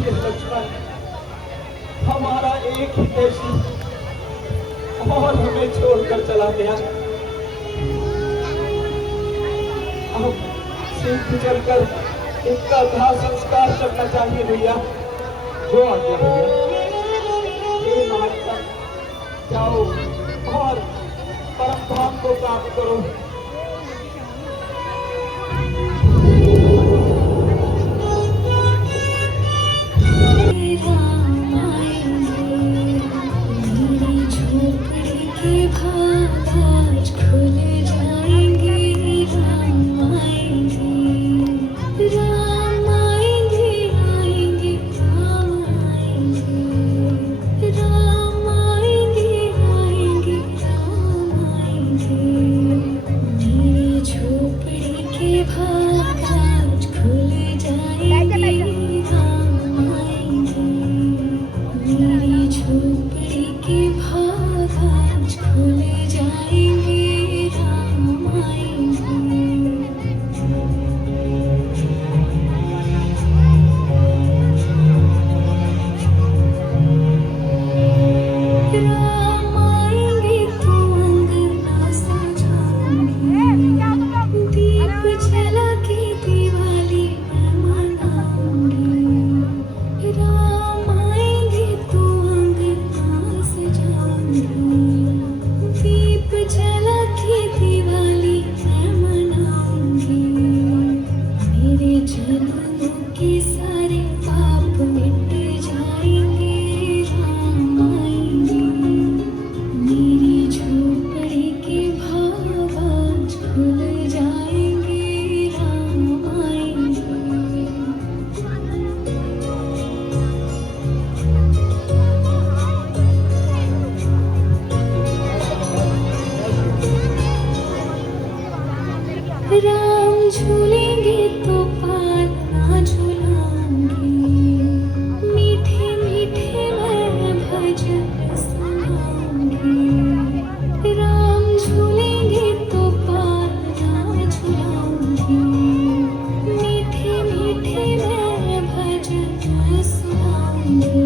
ये लक्ष्मण हमारा एक ही देश और हमें छोड़कर चला गया। अब सिर्फ चलकर इसका दाह संस्कार करना चाहिए भैया। जो आज्ञा भैया। हे नाथ जाओ और परम धाम को प्राप्त करो। राम झूलेंगे तो पाल ना झूलाऊंगी, मीठे मीठे मैं भजन सुनाऊंगी। राम झूलेंगे तो पाल ना झूलाऊंगी, मीठे मीठे मैं भजन सुनाऊंगी।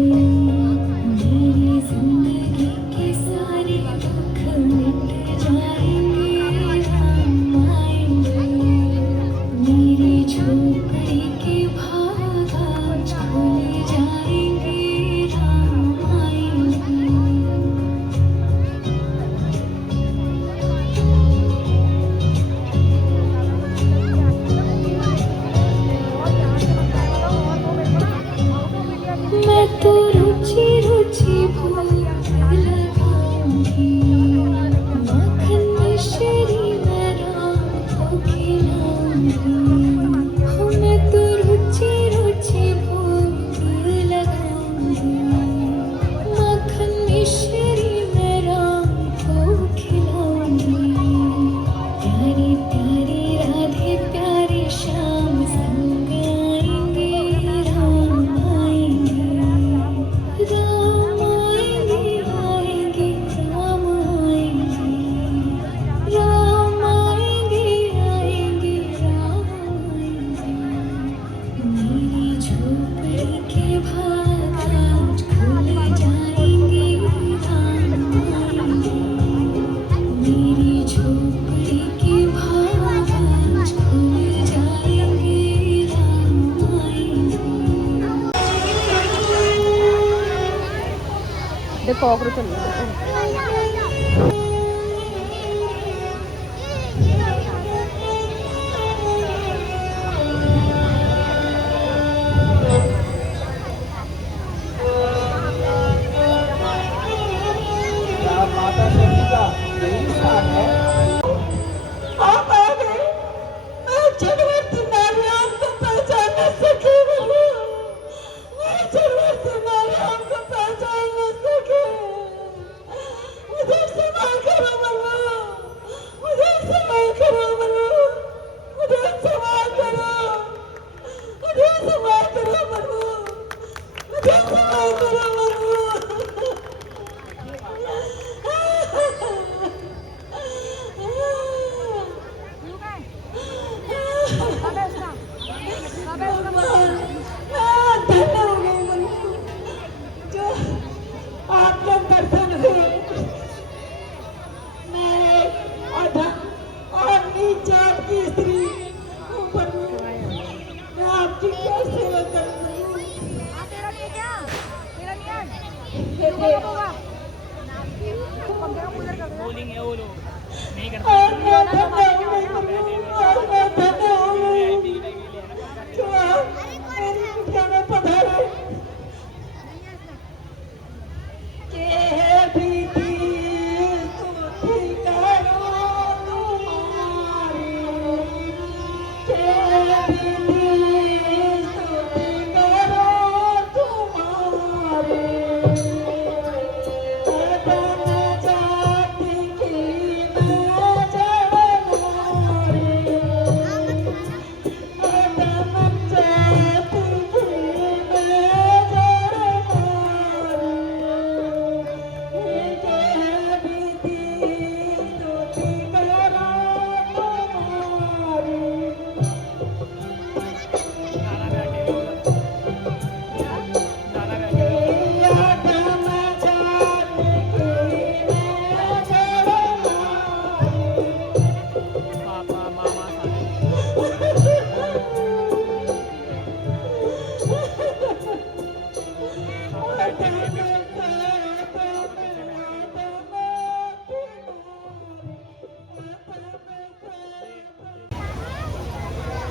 मेरी जिंदगी के सारे दुख मिट जाएंगे, मेरी झोपड़ी के भाग आज खुल जाएंगे, राम आएंगे। मैं तो रुचि रुचि भूख लगाऊंगी, माखन मिश्री मैं राम को खिलाऊंगी। मैं तो रुचि रुचि भूख लगाऊंगी, माखन मिश्री मैं राम को खिलाऊंगी। प्यारी प्यारी राधे प्यारे श्याम संग आएंगे, राम आएंगे, राम आएंगे, आएंगे, राम आएंगे, राम आएंगे, आएंगे, राम आएंगे। मेरी झोपड़ी के भाग आज खुल जाएंगे, राम आएंगे। मेरी झोपड़ी के भाग आज खुल जाएंगे, राम आएंगे। देखो कॉकरोच क्या माता शक्ति का यही स्थान है? आप आ गए। मैं चक्रवर्ती नारायण को पहचान न सकी, मैं चक्रवर्ती नारायण को पहचान न सकी।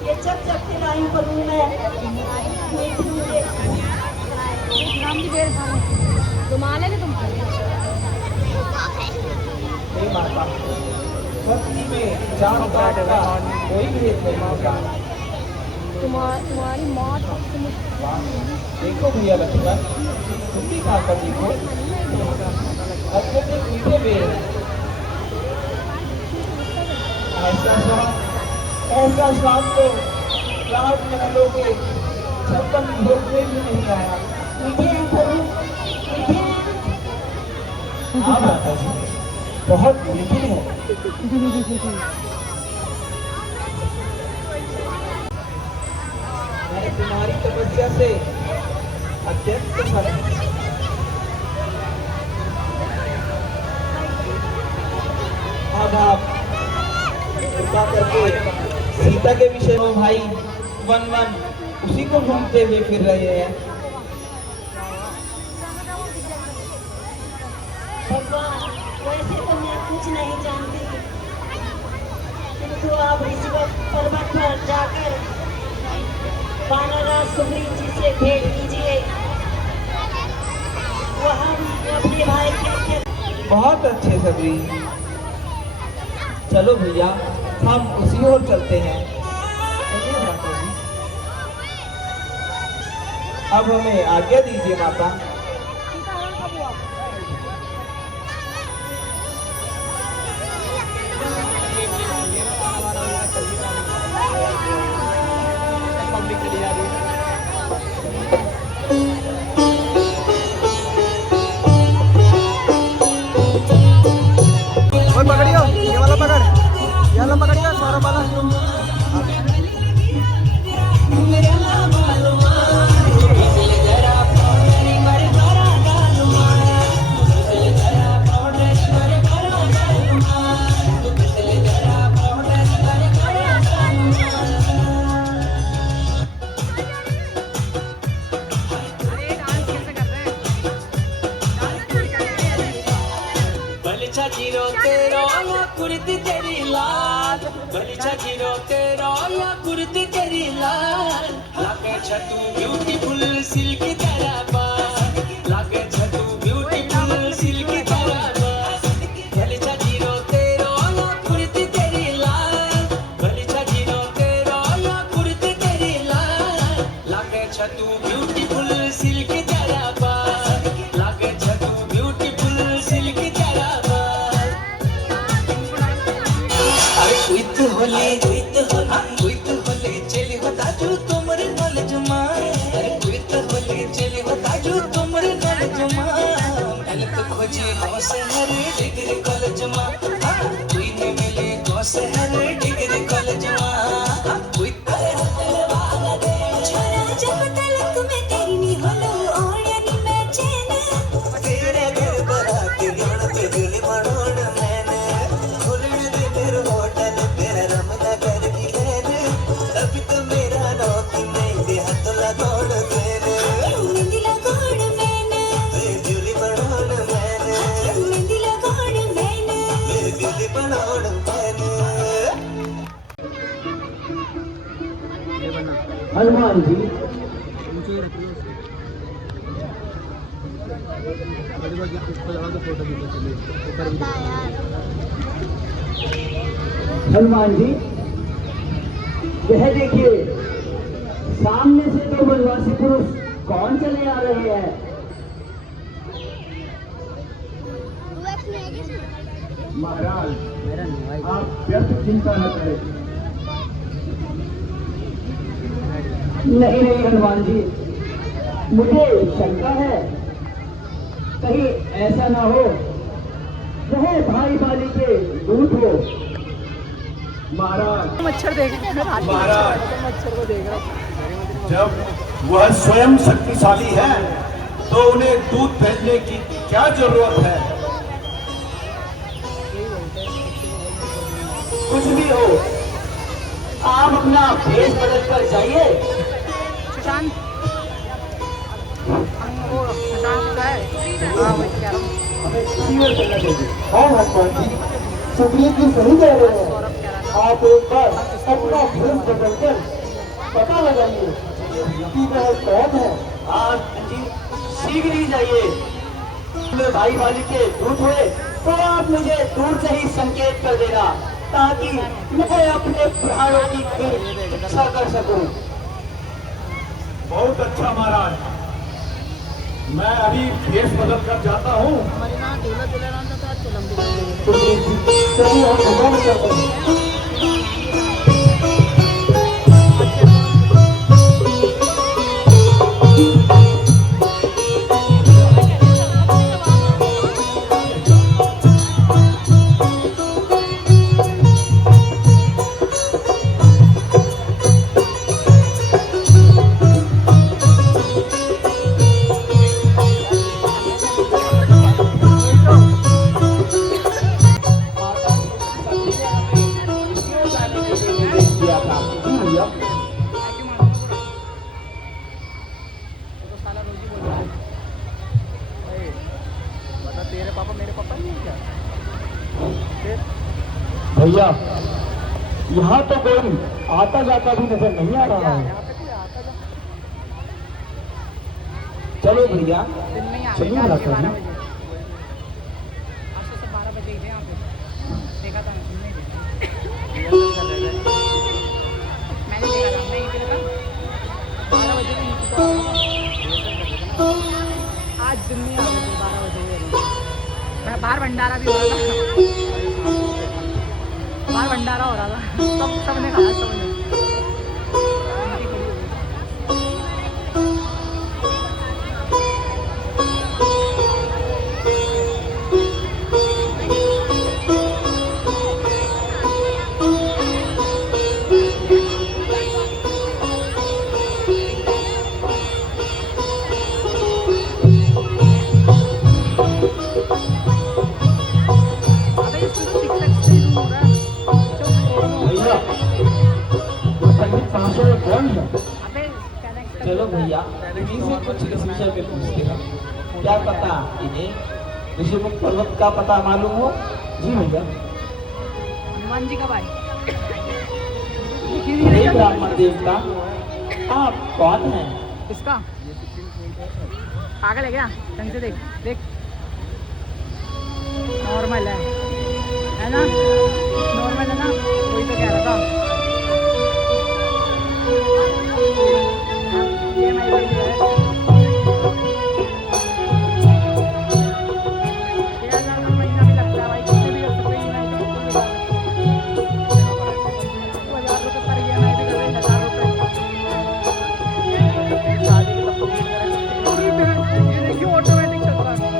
ये जब जब के लाइन पर हूँ मैं हे माता, भक्ति में जान काट का कोई भेद नहीं होगा। तुम्हारी माँ वाह, देखो भैया लक्ष्मण, तुम भी खाकर देखो, अत्यधिक मीठे बेर हैं। ऐसा स्वाद तो राजमहलों के 56 भोग में भी नहीं आया। मीठे हैं प्रभु, मीठे हैं। हाँ माता जी, बहुत मीठी है। मैं तुम्हारी तपस्या से अत्यंत प्रसन्न हूं। अब आप कृपा करके सीता के विषय में भाई वन वन उसी को ढूंढते हुए फिर रहे हैं। भगवान, वैसे तो मैं कुछ नहीं जानती, किंतु आप इस वक्त पर्वत पर जाकर वानरराज सुग्रीव जी से भेंट कीजिए। वहाँ भी अपने भाई के बहुत अच्छे सबरी, चलो भैया हम उसी ओर चलते हैं। चलिए माता जी, अब हमें आज्ञा दीजिए माता। और पकड़ियो, ये वाला पकड़, ये वाला पकड़ियो, सारा वाला। बलिछा जीरो तेरो या कुर्ती तेरी लाल, बलिछा जीरो तेरो या कुर्ती तेरी लाल, लागे छतू ब्यूटीफुल सिल्की तेरा बाल, लागे छतू ब्यूटीफुल सिल्की तेरा बाल, बलिछा जीरो तेरो या कुर्ती तेरी लाल, बलिछा जीरो तेरो या कुर्ती तेरी लाल, लागे छतू ब्यूटीफुल सिल्की तेरा बाल, लागे छतू ब्यूटीफुल सिल्की तेरा बाल। अरे कुछ होले चली होता जो तुम्हारे नॉलेज मां, अरे कुछ होले चली होता जो तुम्हारे नॉलेज मां, मैंने तो खोजी कौसे हरे डिग्री कॉलेज मां, कोई न मिले कौसे हरे डिग्री कॉलेज मां, कोई छोरा जब तलक में तेरी नी होलो और यानी मैं चैन तेरे घर बराती गण पे दिल बनोड़ मैंने खोलने दे मेरे होटल तेरा रमना कर दी लेने, अभी तो मेरा नौकी नहीं दे हाथ लगोड़ तेरे, मेहंदी लगाड़ मैंने दिल बनोड़ मैंने, मेहंदी लगाड़ मैंने दिल बनोड़ मैंने। हनुमान जी, हनुमान जी, वह देखिए, सामने से दो वनवासी पुरुष कौन चले आ रहे हैं। महाराज, आप व्यर्थ चिंता न करें। नहीं नहीं हनुमान जी, मुझे शंका है, कहीं ऐसा ना हो वह भाई बाली के दूत हो। महाराज, मच्छर देख रहा है, महाराज, मच्छर को देख रहा है। जब वह स्वयं शक्तिशाली है तो उन्हें दूध भेजने की क्या जरूरत है। कुछ भी हो, आप अपना भेष बदल कर जाइए। सुशांत, वो सुशांत का है। हाँ वही कह रहा हूँ। हमें इसी में चलना चाहिए। हाँ हनुमान जी, सुग्रीव जी सही कह रहे हैं। सौरभ कह रहा था। आप एक बार अपना भेष बदल कर पता लगाइए कि वह कौन है। हाँ जी, शीघ्र ही जाइए। मेरे भाई वाली के दूत हुए तो आप मुझे दूर से ही संकेत कर देना, ताकि मैं अपने प्राणों की फिर रक्षा कर सकूं। बहुत अच्छा महाराज, मैं अभी भेष बदल कर जाता हूँ। हमारे यहाँ दूल्हा दुल्हन का तो लंबी चलिए हम भगवान करते हैं। तेरे पापा मेरे पापा नहीं है क्या? फिर भैया, यहाँ तो कोई आता जाता भी नजर नहीं आ रहा है। यहाँ पे कोई आता जा चलो भैया, दिन में ही आ चलिए गए ना 12 कभी। बजे। आज तो सब 12 बजे ही थे यहाँ पे। देखा था मैं, तुमने मैंने देखा था, मैं यहीं पे था 12 बजे भी नीचे तो आज दिन में आ गए थे 12 बजे। बाहर भंडारा भी हो रहा था, बाहर भंडारा हो रहा था, सबने खाया सबने। भैया, वो पंडित पांचों में कौन है? अबे कनेक्ट चलो भैया, इन्हीं से कुछ इस विषय पे पूछते हैं। क्या पता इन्हें ऋषिमुख पर्वत का पता मालूम हो। जी भैया। हनुमान जी का भाई हे ब्राह्मण देवता, आप कौन हैं? इसका पागल है क्या? ढंग से देख देख, नॉर्मल है ना? नॉर्मल है ना? वही तो कह रहा था। ये मैं वही है। 6,000 का महीना भी लगता है भाई, कितने भी कर सकते हैं EMI तो बिल्कुल भी कर सकते हैं। 2,000 रुपये पर EMI भी कर रहे हैं, 1,000 रुपये शादी के तब तो बीट करें। ये देखिए ऑटोमेटिक चल रहा है।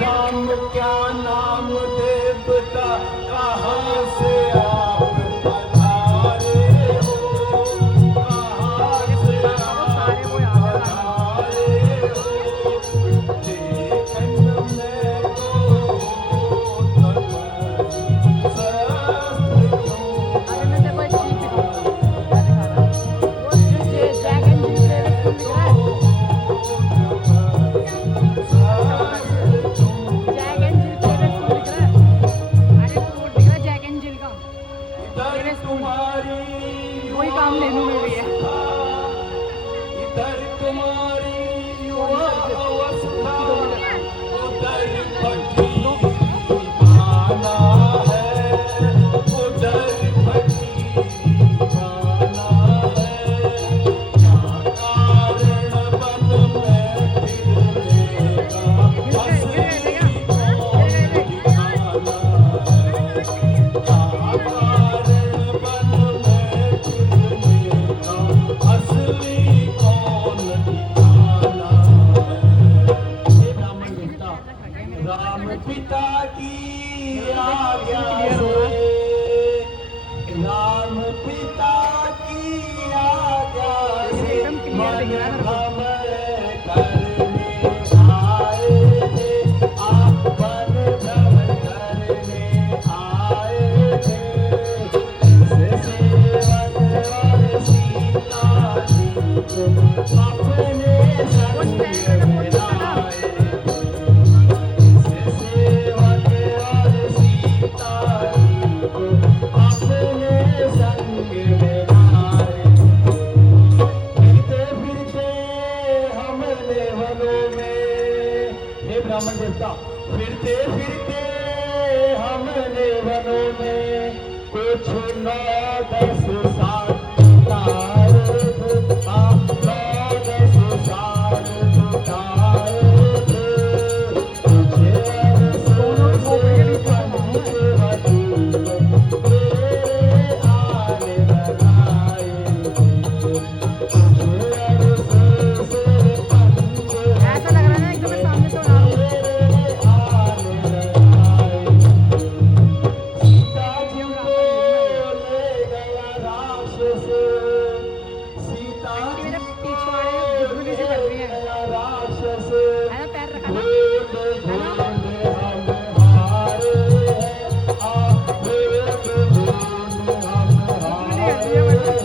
राम क्या नाम देवता कहाँ से आप पधारे हो, कहाँ से आप पधारे हो, देखन में तो तब शस्त्र क्यों अरे मैं तेरे को एक चीज दिखाऊंगा, क्या दिखा रहा है? वो जो जैक एंड जिल ट्रेलर तुम दिख रहा है? जैक एंड जिल ट्रेलर तुम दिख रहा है? अरे वो दिख रहा है जैक एंड जिल का। इधर तुम्हारी वही काम लेने मिल रही है। इधर तुम्हारी युवा अवस्था, उधर फकीराना है, उधर फकीराना है, क्या कारण बन में फिरने का असली कौन ठिकाना है, क्या कारण बन में फिरने का असली कौन ठिकाना है। हे ब्राह्मण देवता, राम पिता की आज्ञा से, राम पिता की आज्ञा से मन भ्रमण करने आए थे, आप मन भ्रमण करने आए थे, से सेवन और सीता जी को अपने संग में लाए। ब्राह्मण देवता, फिरते फिरते हमने वनों में कुछ 9-10 साल बिताए थे, 9-10 साल बिताए थे, तुझे अरसों से पंचवटी मेरे आने लगाए थे, तुझे अरसों से पंचवटी ऐसा लग रहा है ना एकदम मैं सामने से उड़ा रहा हूँ। मेरे पीछे वाले गुदगुदी से बज रही है। है ना, पैर रखा था? है ना? गुदगुदी कर रही है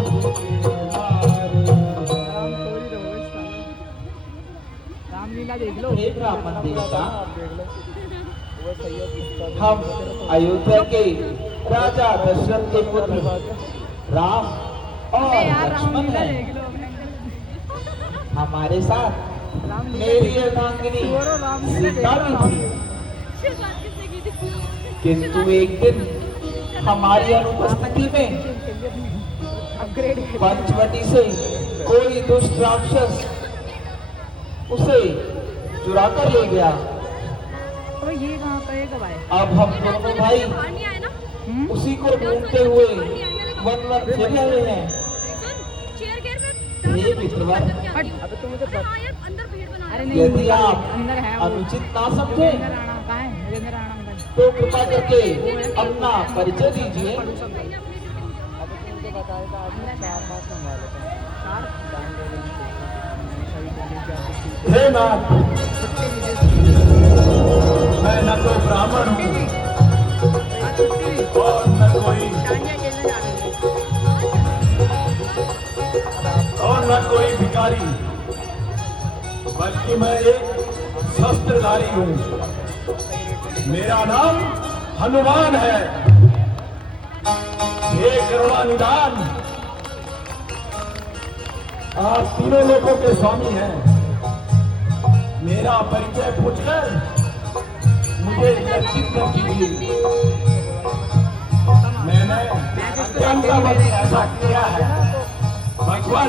पैरों से। रामलीला देख लो। हे ब्राह्मण देवता, हम अयोध्या के राजा दशरथ के पुत्र राम और अरे यार लक्ष्मण रामलीला हैं। देख लो। हमारे साथ रामलीला मेरी देख लो। अर्धांगिनी सुअरो रामलीला देख सीता लो। भी थी, किंतु एक दिन हमारी अनुपस्थिति में अपग्रेड पंचवटी से कोई दुष्ट राक्षस उसे चुरा कर ले गया। तो ये कहाँ का है, कब आए? अब हम दोनों भाई उसी को ढूंढते हुए वन वन फिर रहे हैं। हे मित्रवर, अरे नहीं, यदि आप अंदर है वो। अनुचित ना समझे राजेंद्र राणा कहाँ है? राजेंद्र राणा अंदर। तो कृपा करके अपना परिचय दीजिए। हे नाथ, मैं न तो ब्राह्मण हूँ और न कोई भिखारी, बल्कि मैं एक शस्त्रधारी हूँ। मेरा नाम हनुमान है। हे करुणा निदान, आप तीनों लोगों के स्वामी हैं। मेरा परिचय पूछकर मुझे लज्जित न कीजिए। मैंने जनता में ऐसा किया है भगवान।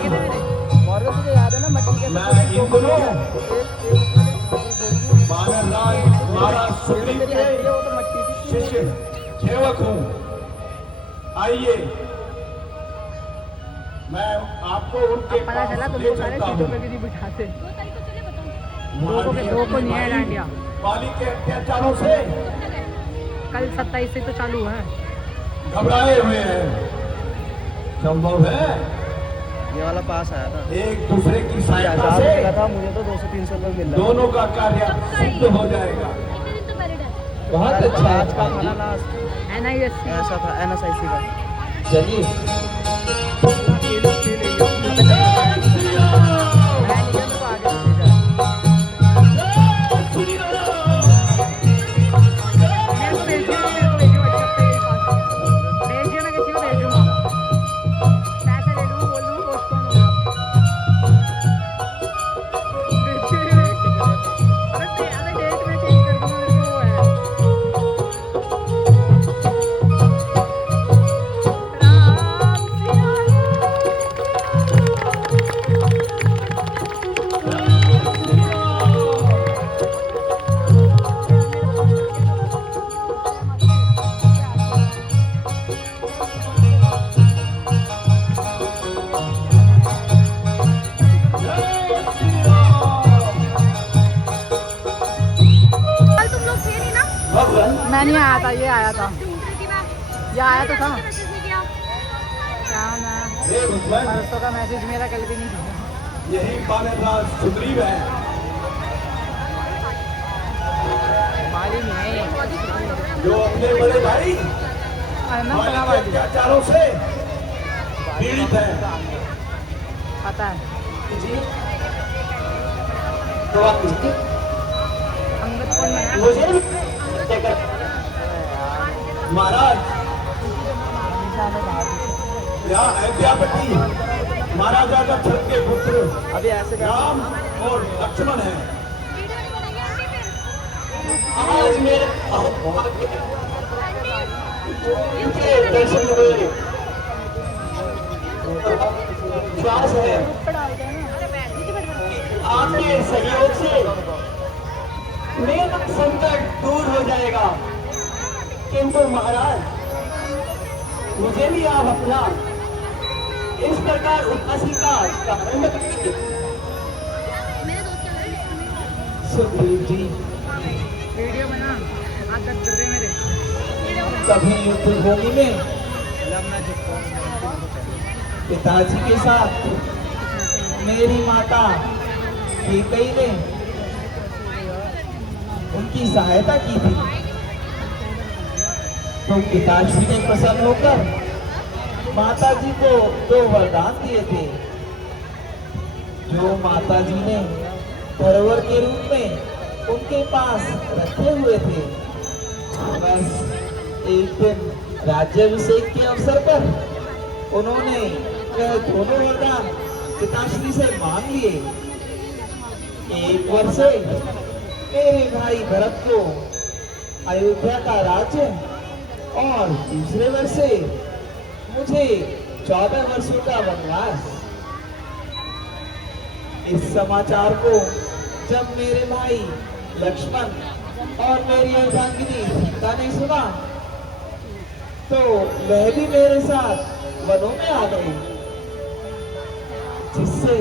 और तुझे याद है ना मट्टी के मैं इन दोनों सेवक हूं। आइए, मैं आपको उनके अब पता चला पास तुमको ले सारे चलता सीटों हूं। पे भी नहीं बिठाते। माननीय दो को नहीं है भाई, डांडिया। बाली के अत्याचारों से कल 27 से तो चालू है। घबराए हुए हैं। संभव है ये वाला पास आया था, एक दूसरे की सहायता 1000 से रुपये का था, मुझे तो 200-300 रुपये मिल रहा दोनों का कार्य सिद्ध हो जाएगा। बहुत था। अच्छा आज का है हमारा भाई लास्ट NISC ऐसा था, NSIC का। चलिए मैं नहीं गया, मेरे को आगे से भेजा है। मेरे को भेजिए, मेरे को भेजिए व्हाट्सएप पे पास भेजिए, मैं किसी को भेज दूंगा। पैसे ले लूँ, बोल दूँ पोस्टपोन हो गया। भेजिए। अरे डेट में चेंज कर दूंगा, मेरे को वो है। राम मैं नहीं आया था, ये आया था, ये आया तो था। क्या मैं हे भगवान, परसों का मैसेज मेरा कल भी नहीं था। यही बालराज सुग्रीव है मालूम नहीं है। जो अपने बड़े भाई अहमद बाली के बराबर अत्याचारों से पीड़ित है। पता है। तो आप किसकी अंगद कौन है? मुझे महाराज, यहाँ अयोध्यापति महाराजा दशरथ के पुत्र अभी ऐसे कर, राम और लक्ष्मण है। आज मेरे इनके दर्शन हुए, विश्वास है आपके सहयोग से मेरा संकट दूर हो जाएगा। किंतु महाराज, मुझे भी आप अपना इस प्रकार उदासी का कारण बताइए। सुग्रीव जी, वीडियो बना, आदत कर दे मेरे। कभी युद्ध भूमि में पिताजी के साथ मेरी माता कैकेयी ने उनकी सहायता की थी, तो पिताजी ने प्रसन्न होकर माताजी को 2 वरदान दिए थे, जो माताजी ने धरोहर के रूप में उनके पास रखे हुए थे। बस एक दिन राज्याभिषेक के अवसर पर उन्होंने वह दोनों वरदान पिताश्री से मांग लिए। एक वर्ष से मेरे भाई भरत को अयोध्या का राज्य और दूसरे वर्ष से मुझे 14 वर्षों का वनवास। इस समाचार को जब मेरे भाई लक्ष्मण और मेरी अर्धांगिनी सीता ने सुना, तो वह भी मेरे साथ वनों में आ गई, जिससे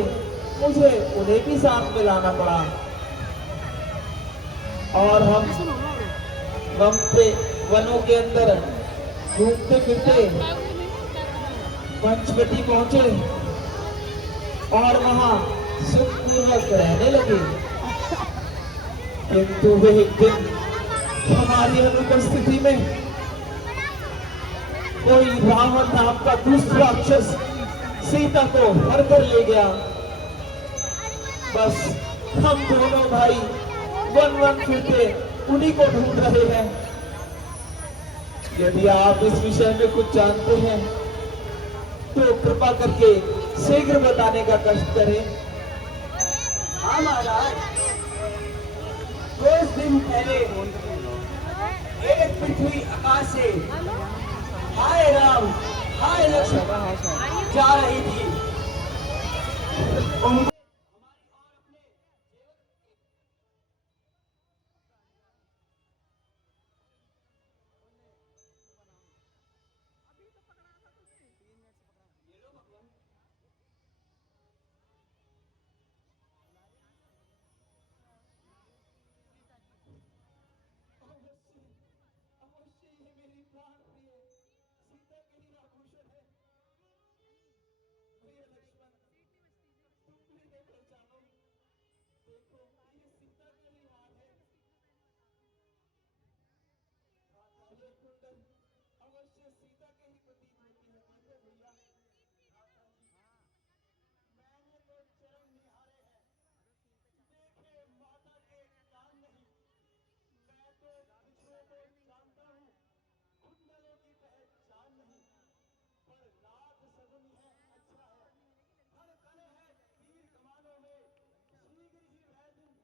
मुझे उन्हें भी साथ मिलाना पड़ा। और हम वनों के अंदर घूमते फिरते पंचवटी पहुंचे और वहां सुखपूर्वक रहने लगे। किंतु वे एक दिन हमारी अनुपस्थिति में कोई रावण नाम का दूसरा राक्षस सीता को हर कर ले गया। बस हम दोनों भाई वन वन फिरते उन्हीं को ढूंढ रहे हैं। यदि आप इस विषय में कुछ जानते हैं तो कृपा करके शीघ्र बताने का कष्ट करें। हाँ महाराज, कुछ दिन पहले एक पृथ्वी आकाश से हाय राम हाय लक्ष्मण जा रही थी। उनको देखो ये सीता के ही हाल है। ये कुंडल अवश्य सीता के ही प्रतीक होती है। देखो भैया, मैंने तो चरण निहारे हैं, देखे माता के कान नहीं। मैं तो पिछड़ों को जानता हूँ, कुंडलों की पहचान नहीं। पर नाथ सगुनी है, अच्छा है, हर कने है तीर कमानों में। शीघ्र ही वह दिन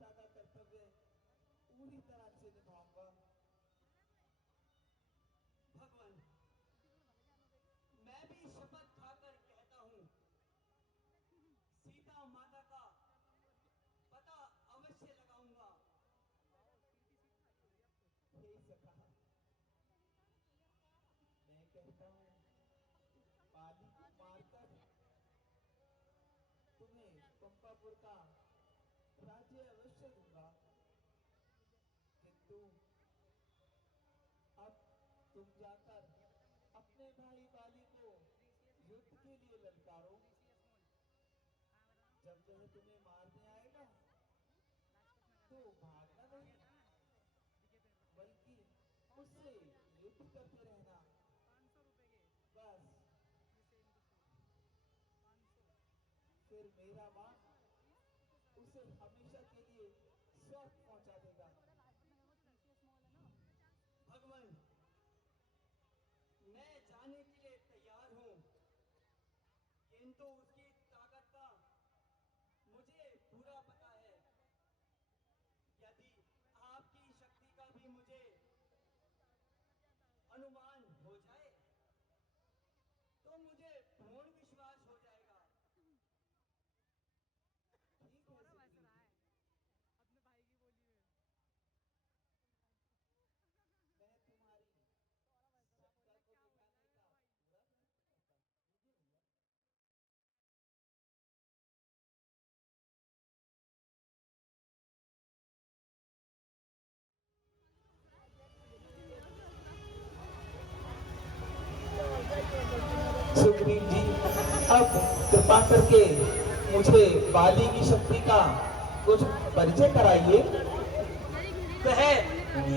माता का कर्तव्य पूरी तरह से निभाऊंगा। भगवान, मैं भी शपथ खाकर कहता हूँ, सीता माता का पता अवश्य लगाऊंगा। हे सखा, मैं कहता हूँ बाली को मारकर तुम्हें पंपापुर का राज्य अवश्य दूंगा, किंतु अब तुम जाकर अपने भाई बाली को युद्ध के लिए ललकारो। जब वह तुम्हें मारने आएगा तो भागना नहीं, बल्कि उससे युद्ध करते रहना। बस फिर मेरा बाण उसे हमेशा के लिए स्वर्ग पहुंचा देगा। भगवान, मैं जाने के लिए तैयार हूँ, किंतु उसकी ताकत का मुझे पूरा पता है। यदि आपकी शक्ति का भी मुझे अनुमान हो जाए तो मुझे पूर्ण विश्वास हो जाएगा। ठीक है सुग्रीव जी, अपने भाई की बोली में मैं तुम्हारी सत्ता को दिखाने का पूरा प्रयत्न करूंगा। जी भैया। सुग्रीव जी, अब कृपा करके मुझे बाली की शक्ति का कुछ परिचय कराइए। वह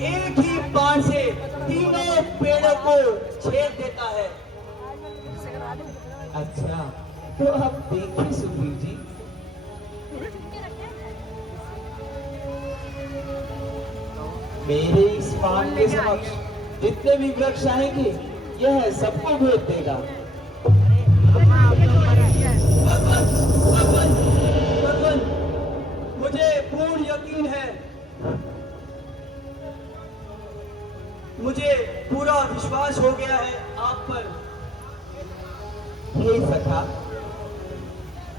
एक ही बाण से तीनों पेड़ों को छेद देता है। अच्छा, तो अब देखिए सुग्रीव जी, मेरे इस बाण के समक्ष जितने भी वृक्ष आएंगे यह सबको भेद देगा। भगवान, भगवान, मुझे पूर्ण यकीन है, मुझे पूरा विश्वास हो गया है आप पर। हे सखा,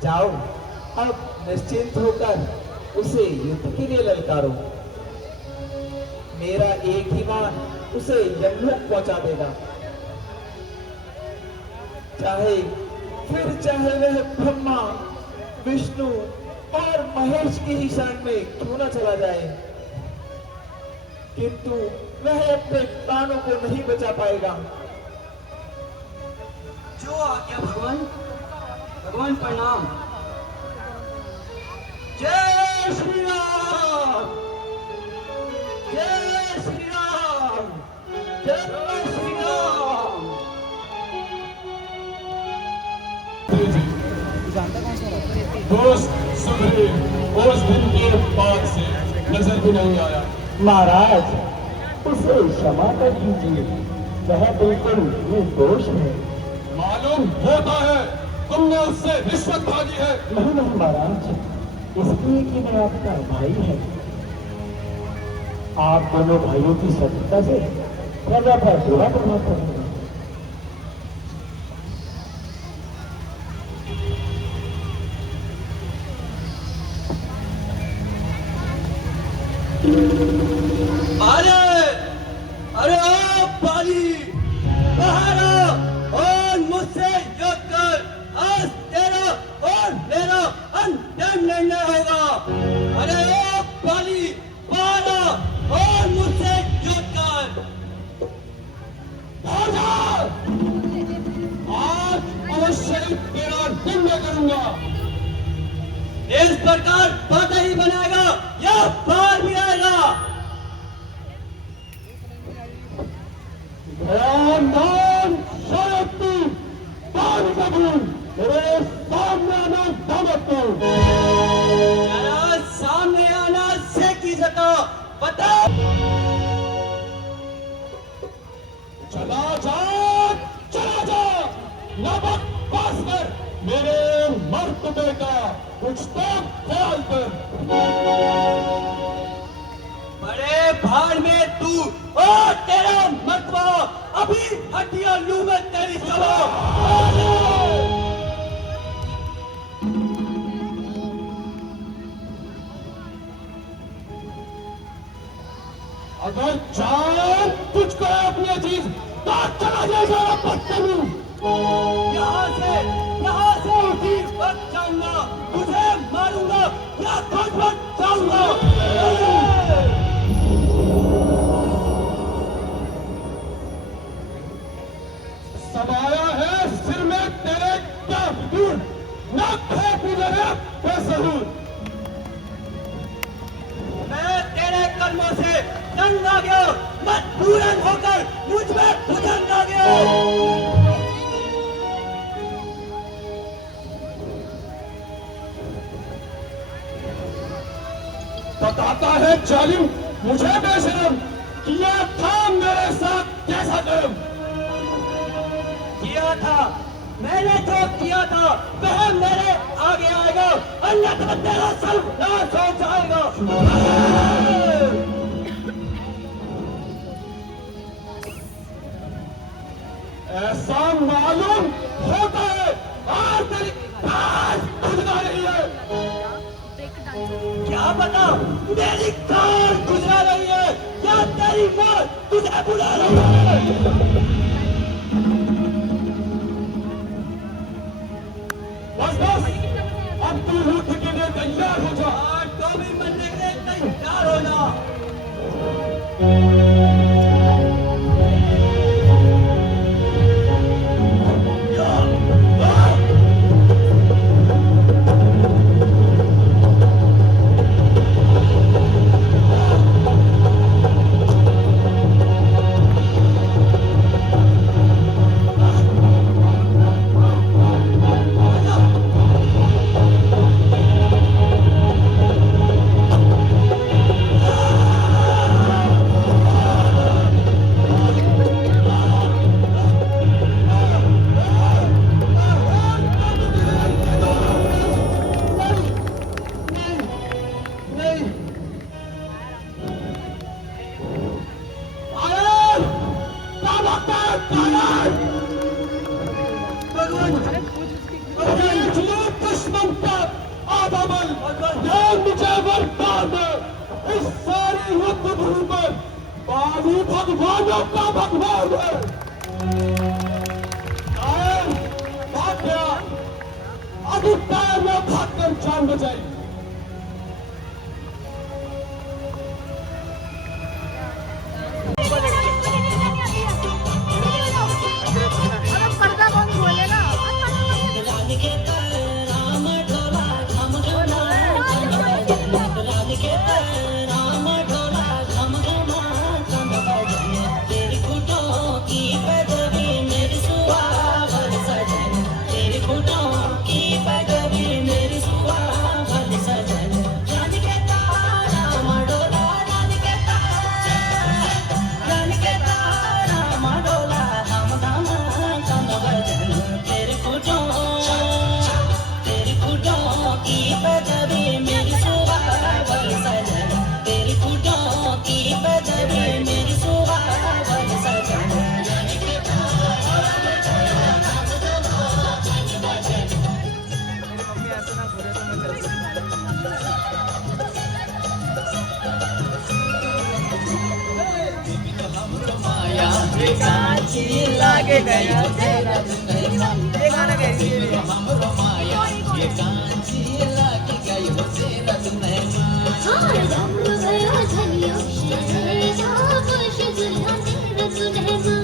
जाओ अब निश्चिंत होकर उसे युद्ध के लिए ललकारो। मेरा एक ही बाण उसे यमलोक पहुंचा देगा। चाहे वह ब्रह्मा, विष्णु और महेश की ही शरण में क्यों न चला जाए, किंतु वह अपने प्राणों को नहीं बचा पाएगा। जो आज्ञा भगवान। भगवान प्रणाम। जय श्री राम, जय श्री राम, जय श्री राम। दोस्त सुग्रीव उस दिन के बाद से नजर भी नहीं आया। महाराज, उसे क्षमा कर दीजिए, वह बिल्कुल निर्दोष है। मालूम होता है तुमने उससे रिश्वत मांगी है। नहीं नहीं महाराज, इसलिए कि मैं आपका भाई है। आप दोनों भाइयों की सत्यता से प्रजा पर बुरा प्रभाव पड़ेगा। अरे अरे ओ बाली, बाहर आओ और मुझसे युद्ध कर। आज तेरा और मेरा अंतिम निर्णय होगा। अरे ओ बाली, बाहर आओ और मुझसे युद्ध कर। आज अवश्य तेरा निर्णय करूंगा। इस प्रकार पता ही बनाएगा या बाहर भी आएगा। नाम शायद तू पान कबूल मेरे सामने आना दावत तू। जरा सामने आना से की जता बता। चला जा, चला जा, न बकवास कर। मेरे मर्तबे का कुछ तो बोल कर। बड़े भाड़ में तू और तेरा मर्तबा अभी हड्डियां लू में तेरी सभा। अगर जान तुझको अपनी अजीज तो चला जाएगा बदतमीज। यहाँ से उसी वक्त जाऊंगा, तुझे मारूंगा या खुद वक्त जाऊंगा। समाया है सिर में तेरे क्या फितूर, ना खे गुजरे बेसरूर। मैं तेरे कर्मों से तंग आ गया, मजबूरन होकर मुझ में भुजंग आ गया। बताता है जालिम मुझे बेशरम, किया था मेरे साथ कैसा कर्म। किया था मैंने जो किया था वह मेरे आगे आएगा, अन्यथा तेरा सर्वनाश हो जाएगा। ऐसा मालूम होता है और तेरी खास खुदा नहीं है। क्या पता मेरी कार गुजरा रही है या तेरी मौत तुझे बुला रही है। बस बस अब तू रूठ के लिए तैयार हो जा। तो भी मरने के लिए तैयार होना। दुश्मन का आदामल मुझे बर्बाद इस सारी युद्ध भूमि पर बाबू भगवानों का भगवान है। भाग गया, अभी पैर में भागकर जान बचाई। पर्दा कौन खोलेगा? लागे गया तेरा ये गाना कैसी है? हमरो माया ये कांची लागे गयो तेरा दुनिया। हाँ रंग भया झलियो शहर जावश दुल्हा तेरा सुनहना।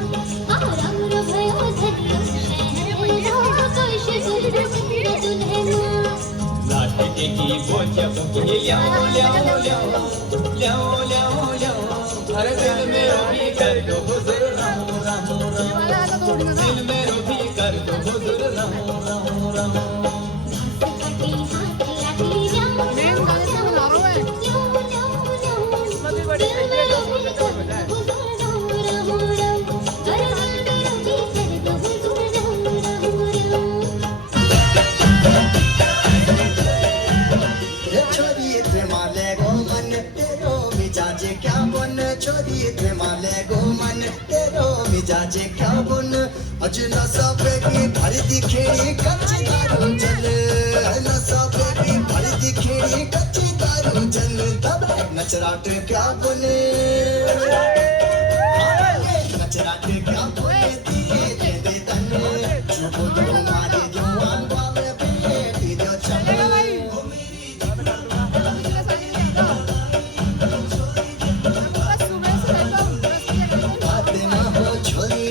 हाँ रंग भया झलियो शहर जावश दुल्हा तेरा दुल्हना। लाटके की बोझ बुकी ल्याओ ल्याओ ल्याओ ल्याओ ल्याओ ल्याओ हर दिल में रोही कर दो हुजूर रामो रामो रामो दिल में रोही कर दो हुजूर रामो रामो रामो। हाथी हाथी लाठी जाओ मैं गाने से बना रहा हूँ मैं। लो लो लो इसमें भी बड़ी दिल में रोही कर दो हुजूर राम राम राम। हर दिल में रोही कर दो हुजूर राम राम राम। जाजे क्या बोल अज नशा बेबी भरी दी खेड़ी कच्ची दारू जल नशा बेबी भरी दी खेड़ी कच्ची दारू जल दबे नचराट क्या बोले नचराट क्या बोले दिए दे दे तने चुप दो मारे जो अनबावे बेटी जो चले ओ मेरी फातिमा हो छोरी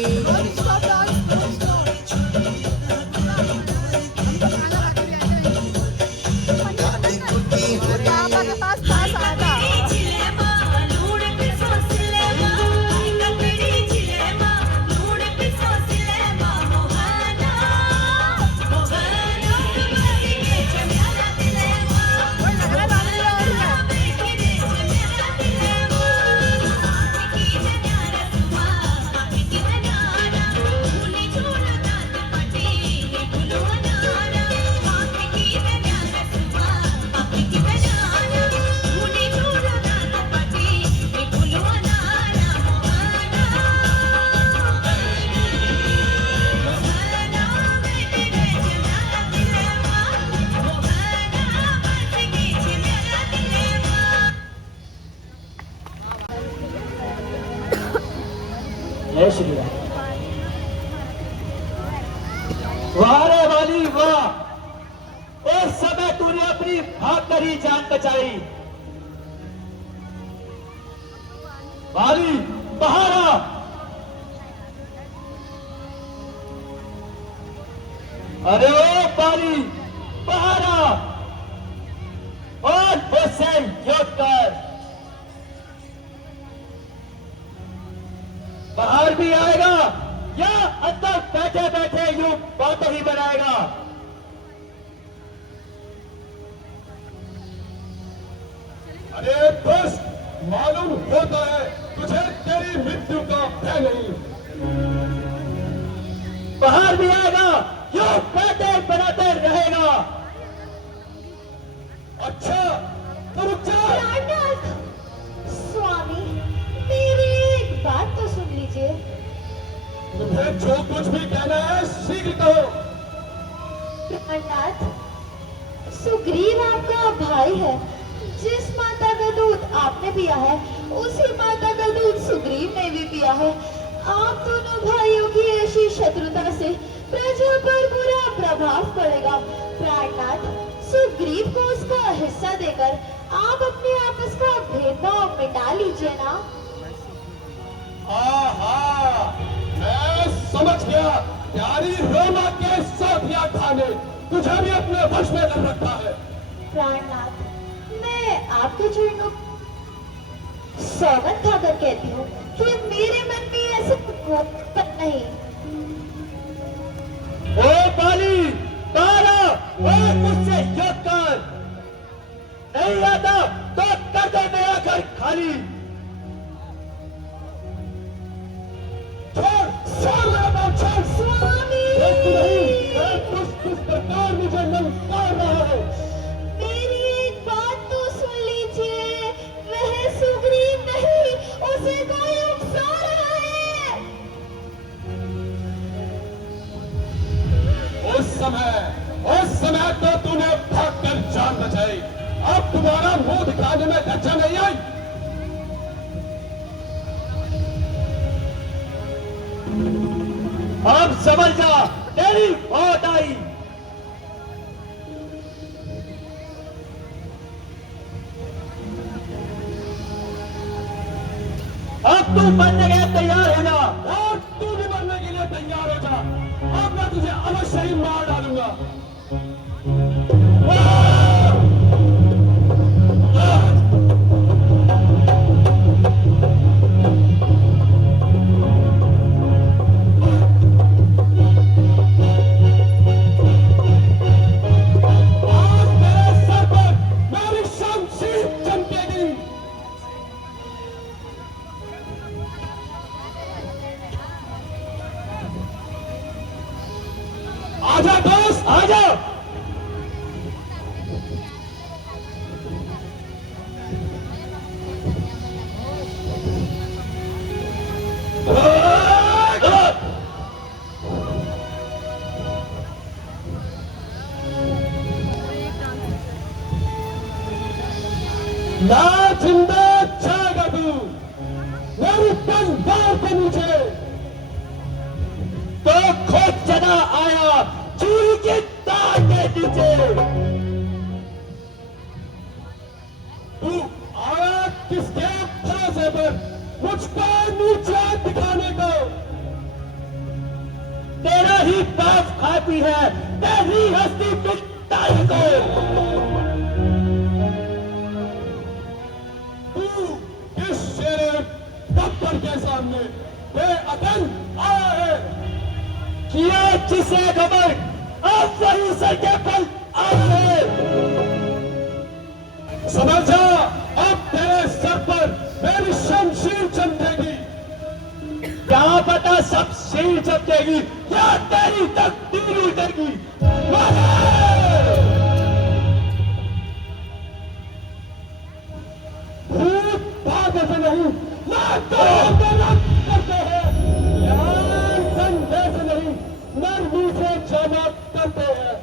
काटे कुटी हो जय श्री राम। वाह रे वाली वाह, उस समय तूने अपनी भाग कर ही जान बचाई। वाली बाहर आ। अरे ओ वाली बाहर आ और मुझसे युद्ध कर। बाहर भी आएगा या अंदर बैठे बैठे यूं बातें ही बनाएगा। अरे बस मालूम होता है तुझे तेरी मृत्यु का भय नहीं। बाहर भी आएगा यूं बैठे बनाते रहेगा। अच्छा तो रुक जा। प्राणनाथ, स्वामी मेरी एक बात तो सुन लीजिए। तुम्हें जो कुछ भी कहना है शीघ्र कहो। प्राणनाथ, सुग्रीव आपका भाई है। जिस माता का दूध आपने पिया है उसी माता का दूध सुग्रीव ने भी पिया है। आप दोनों भाइयों की ऐसी शत्रुता से प्रजा पर बुरा प्रभाव पड़ेगा। प्राणनाथ, सुग्रीव को उसका हिस्सा देकर आप अपने आपस का भेदभाव मिटा लीजिए ना। आहा, मैं समझ गया। प्यारी रोमा के साथ या खाने तुझे भी अपने वश में कर रखा है। प्राणनाथ, मैं आपके चरणों सौगंध खाकर कहती हूँ कि मेरे मन में ऐसे कोई नहीं। ओ बाली तारा और मुझसे युद्ध कर। नहीं आता तो कर दे मेरा घर खाली। छोड़ छोड़ मेरा बाप, छोड़। स्वामी, देख तू नहीं, मैं किस प्रकार मुझे नमस्कार रहा है। मेरी एक बात तो सुन लीजिए। वह सुग्रीव नहीं, उसे कोई उकसा रहा है। उस समय तो तूने भागकर जान बचाई। अब तुम्हारा मुंह दिखाने में लज्जा नहीं आई। अब समझ जा तेरी मौत आई। अब तू बनने के लिए तैयार हो जा। और तू भी मरने के लिए तैयार हो जा। अब मैं तुझे अवश्य ही मार डालूंगा। आज तेरे सर पर मेरी शमशीर चमकेगी। आजा दोस्त, आजा। आजा। ना जिंदा जाएगा तू मेरी तलवार के नीचे। तो खुद चला आया चूड़ी के तार के नीचे। तू आया किसके भरोसे पर मुझ पर नीचे दिखाने को? तेरा ही पास खाती है तेरी हस्ती मिटाने को। तू इस शेर गब्बर के सामने बेअदल आया है। किया जिसे खबर अब वही सर के पल आया है। समझ जा अब तेरे सर पर मेरी शमशीर चमकेगी। क्या पता सब शीर चमकेगी या तेरी तकदीर उल्टेगी। भूत भागे से नहीं ना तो करते हैं, यार कंधे से नहीं नरमी से जमा करते हैं।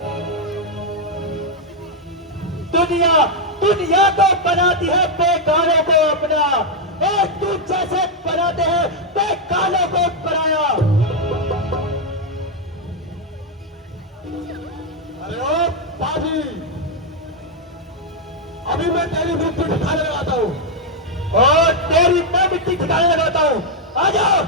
दुनिया को बनाती है बेकारों को अपना, एक तू जैसे बनाते हैं बेकारों को पराया। अरे ओ बाजी, अभी मैं तेरी मिट्टी ठिकाने लगाता हूँ और तेरी मैं मिट्टी ठिकाने लगाता हूँ। आ जाओ।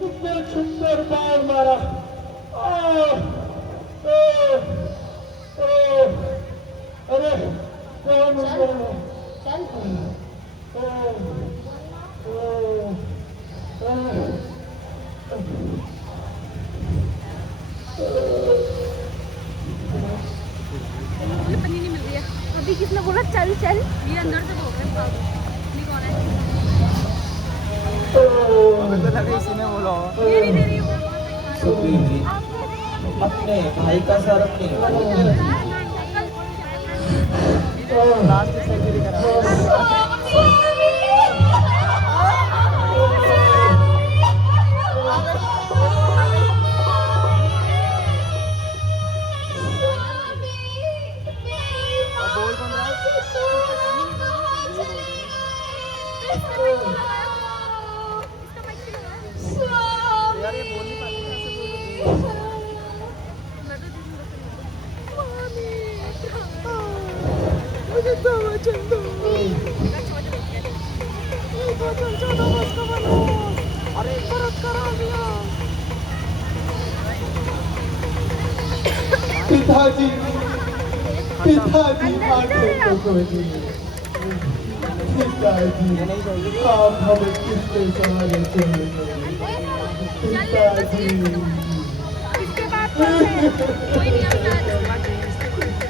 किसने छुपकर बार मारा। अरे कौन चल पन्नी नहीं मिल रही है। अभी किसने बोला चल चल? ये अंदर से बोल रहे हैं। नहीं कौन है? तो लगे इसी ने बोला ये नहीं दे रही हूँ। सुप्रीम जी अपने भाई का सर अपने ऊपर लास्ट सर्जरी करा बोल कौन रहा है? यार ये बोल नहीं पाती कैसे बोलूं? मुझे दवा चल दो। चल बस का बनो। अरे परत करा दिया। पिताजी पिताजी आंखें खोलिए पिताजी आप हमें किसके सहारे चलेंगे पिताजी इसके बाद कोई नहीं आता।